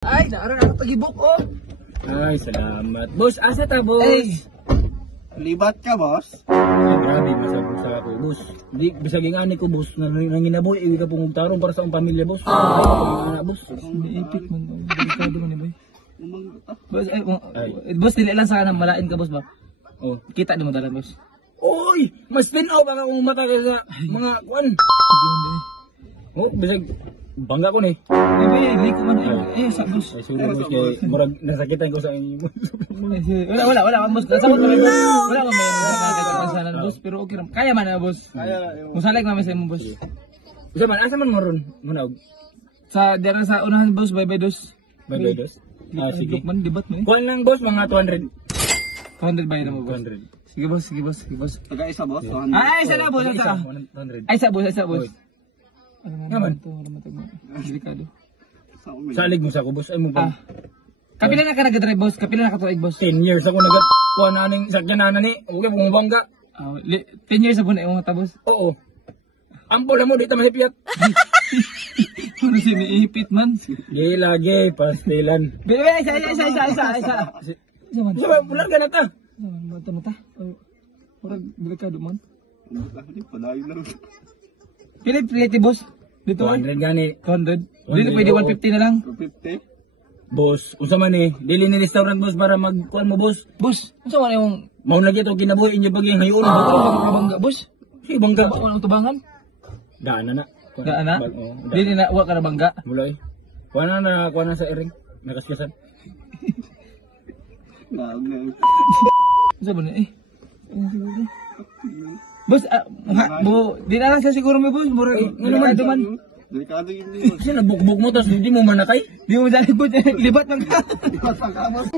Ay, naarang pagibok oh. Ay, salamat. Boss, asa ta, boss? Ay. Libat ka, boss? Grabe, masabog sa ako, boss. Di, bisaging ani ko, boss, nanginaboy, iwi ka pong tarong para sa akong pamilya, boss. Anak, boss. Naipit man. Delikado man boy. Umang Boss, boss, dili lang sa kanang malain ka, boss ba? Oh. Kita di mo dala, boss. Oy! Mas spin-off ang akong mata sa mga kwan. Oh, bisag, bangga ko ni. Ay, liko man. Sa boss. Ay, sorry, boss, kay murag nasakitan ko sa inyo. Wala, boss. Nasabot na boss. Wala man may nakakatapansanan, boss. Pero okay lang. Kaya man na, boss. Musalig namin sa imo, boss. Bisa man, asa man maron? Munaog. Sa dira sa unahan, boss. Bye-bye, dos. Bye-bye, boss. Ah, sige. Man, dibat mo eh. Kuan lang, boss, mga 200. 200 ba yun mo, boss? 200. Sige, boss. Sige, boss. Sige, boss. Taga-isa, boss? Ay, isa na, boss. Isa. 100. Ay, isa, boss. Isa, boss. Naman. Delikado. Salig mo sa ako, boss. Ay mo ba? Kapila na ka nag-drive, boss? Kapila na ka drive, boss? 10 years ako nag-kuha na ng sakyanan ni. Huwag ka pong bangga. 10 years na po na yung mga boss. Oo. Ampol mo, di ta manipiyat. Ano siya, may ipit man. Di lagi, pastilan. Bebe, isa. man. Di ba, pular ka na ta. Mata. Murag, delikado man. Padayon lang. Pilit, boss. Dito, 200 gani. 200. Dito pwede 150 na lang. 250? Boss, unsa man eh. Dili ni restaurant, boss, para magkuhan mo, boss. Boss, ano sa yung Maun lagi ito, kinabuhi inyo bagay ngayon. bangga, boss? Si bangga. Walang tubangan? Daan na. Gaan na? Oo, Dili na, huwag ka na bangga. Mula eh. Kuha na sa iring. Nakaskasan. Naog na. Ano ba na eh? Boss, di na lang siya siguro may boss. Murag, delikado man. Delikado yun yun. Kasi nabukbuk mo, tapos hindi mo manakay. Di mo dali boss, libat lang ka. Libat lang ka, boss.